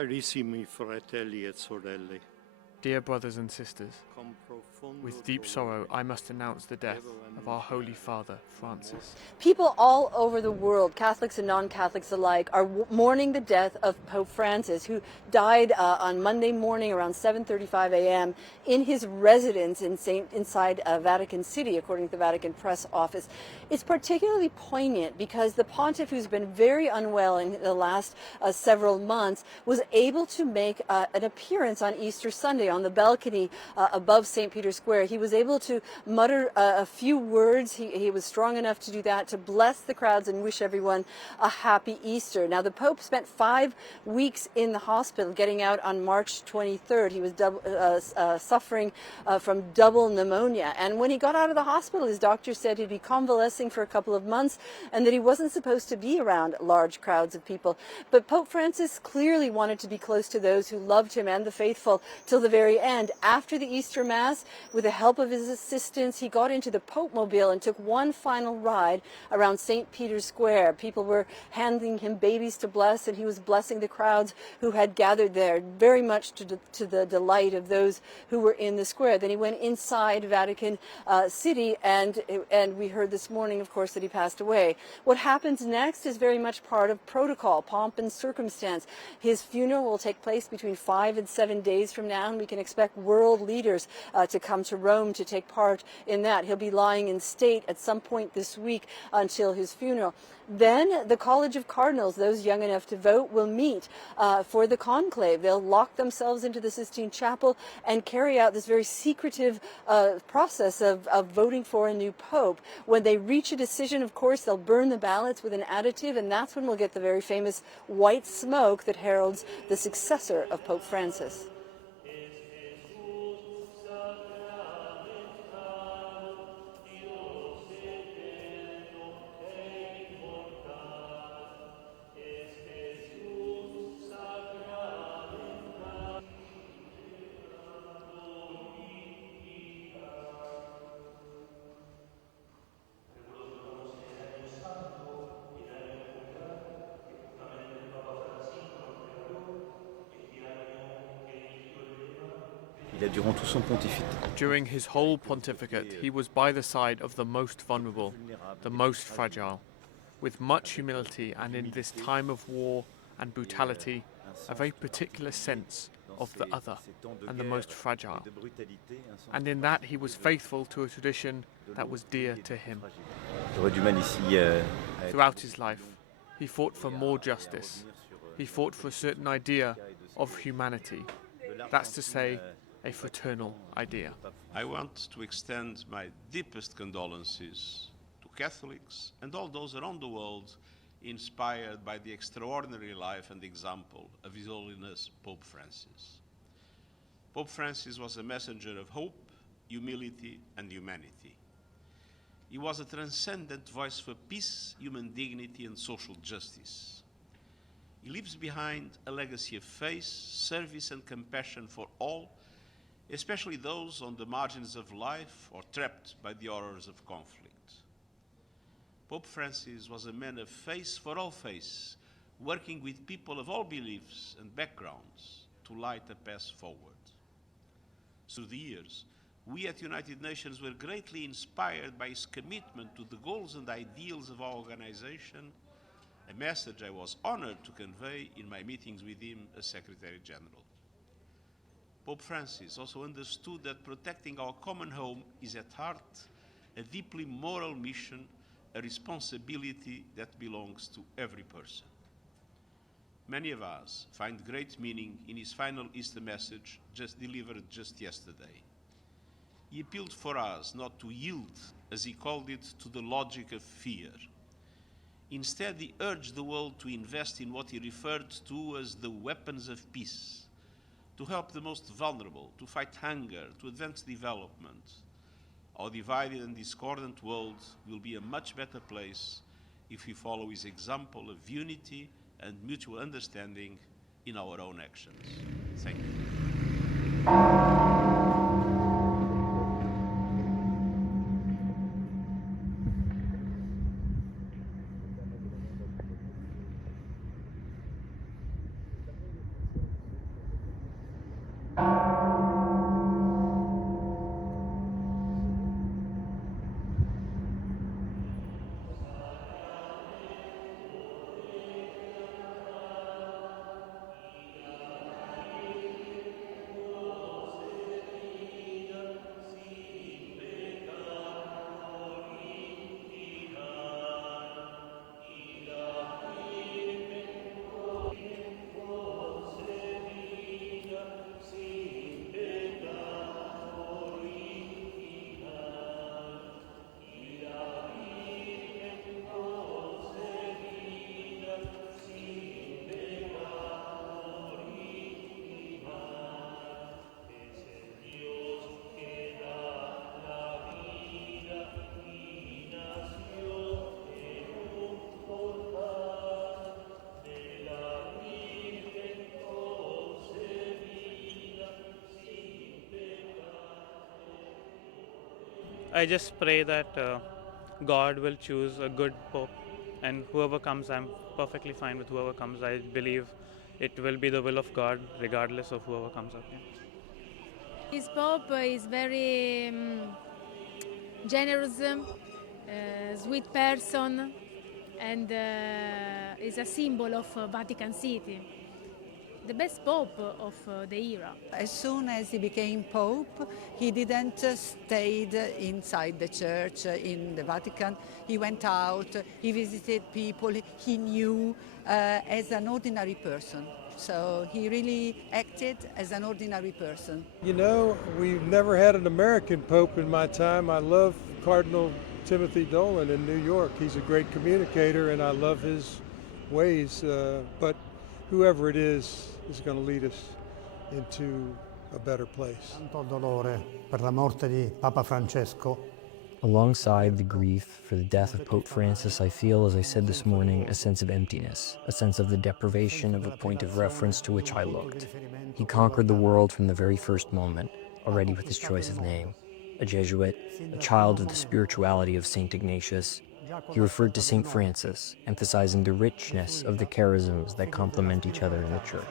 Carissimi fratelli e sorelle, Dear brothers and sisters, with deep sorrow I must announce the death of our Holy Father, Francis. People all over the world, Catholics and non-Catholics alike, are mourning the death of Pope Francis, who died on Monday morning around 7:35 a.m. in his residence inside Vatican City, according to the Vatican press office. It's particularly poignant because the pontiff, who's been very unwell in the last several months, was able to make an appearance on Easter Sunday on the balcony above St. Peter's Square. He was able to mutter a few words. He was strong enough to do that, to bless the crowds and wish everyone a happy Easter. Now, the Pope spent 5 weeks in the hospital, getting out on March 23rd. He was suffering from double pneumonia. And when he got out of the hospital, his doctor said he'd be convalescing for a couple of months and that he wasn't supposed to be around large crowds of people. But Pope Francis clearly wanted to be close to those who loved him and the faithful till the very end. After the Easter Mass, with the help of his assistants, he got into the Pope Mobile and took one final ride around St. Peter's Square. People were handing him babies to bless, and he was blessing the crowds who had gathered there, very much to the delight of those who were in the square. Then he went inside Vatican City, and we heard this morning, of course, that he passed away. What happens next is very much part of protocol, pomp and circumstance. His funeral will take place between 5 and 7 days from now, and we can expect world leaders to come to Rome to take part in that. He'll be lying in state at some point this week until his funeral. Then the College of Cardinals, those young enough to vote, will meet for the conclave. They'll lock themselves into the Sistine Chapel and carry out this very secretive process of voting for a new pope. When they reach a decision, of course, they'll burn the ballots with an additive, and that's when we'll get the very famous white smoke that heralds the successor of Pope Francis. During his whole pontificate, he was by the side of the most vulnerable, the most fragile. With much humility, and in this time of war and brutality, a very particular sense of the other and the most fragile. And in that he was faithful to a tradition that was dear to him. Throughout his life, he fought for more justice. He fought for a certain idea of humanity. That's to say, a fraternal idea. I want to extend my deepest condolences to Catholics and all those around the world inspired by the extraordinary life and example of His Holiness Pope Francis. Pope Francis was a messenger of hope, humility, and humanity. He was a transcendent voice for peace, human dignity, and social justice. He leaves behind a legacy of faith, service, and compassion for all, especially those on the margins of life or trapped by the horrors of conflict. Pope Francis was a man of faith for all faiths, working with people of all beliefs and backgrounds to light a path forward. Through the years, we at United Nations were greatly inspired by his commitment to the goals and ideals of our organization, a message I was honored to convey in my meetings with him as Secretary General. Pope Francis also understood that protecting our common home is at heart a deeply moral mission, a responsibility that belongs to every person. Many of us find great meaning in his final Easter message delivered just yesterday. He appealed for us not to yield, as he called it, to the logic of fear. Instead, he urged the world to invest in what he referred to as the weapons of peace, to help the most vulnerable, to fight hunger, to advance development. Our divided and discordant world will be a much better place if we follow his example of unity and mutual understanding in our own actions. Thank you. I just pray that God will choose a good pope, and whoever comes, I'm perfectly fine with whoever comes. I believe it will be the will of God, regardless of whoever comes up. Yeah. This pope is very generous, sweet person, and is a symbol of Vatican City. The best pope of the era. As soon as he became pope, he didn't stay inside the church in the Vatican. He went out, he visited people he knew as an ordinary person. So he really acted as an ordinary person. You know, we've never had an American pope in my time. I love Cardinal Timothy Dolan in New York. He's a great communicator and I love his ways, but whoever it is going to lead us into a better place. Tanto dolore per la morte di Papa Francesco. Alongside the grief for the death of Pope Francis, I feel, as I said this morning, a sense of emptiness, a sense of the deprivation of a point of reference to which I looked. He conquered the world from the very first moment, already with his choice of name. A Jesuit, a child of the spirituality of St. Ignatius, he referred to St. Francis, emphasizing the richness of the charisms that complement each other in the Church.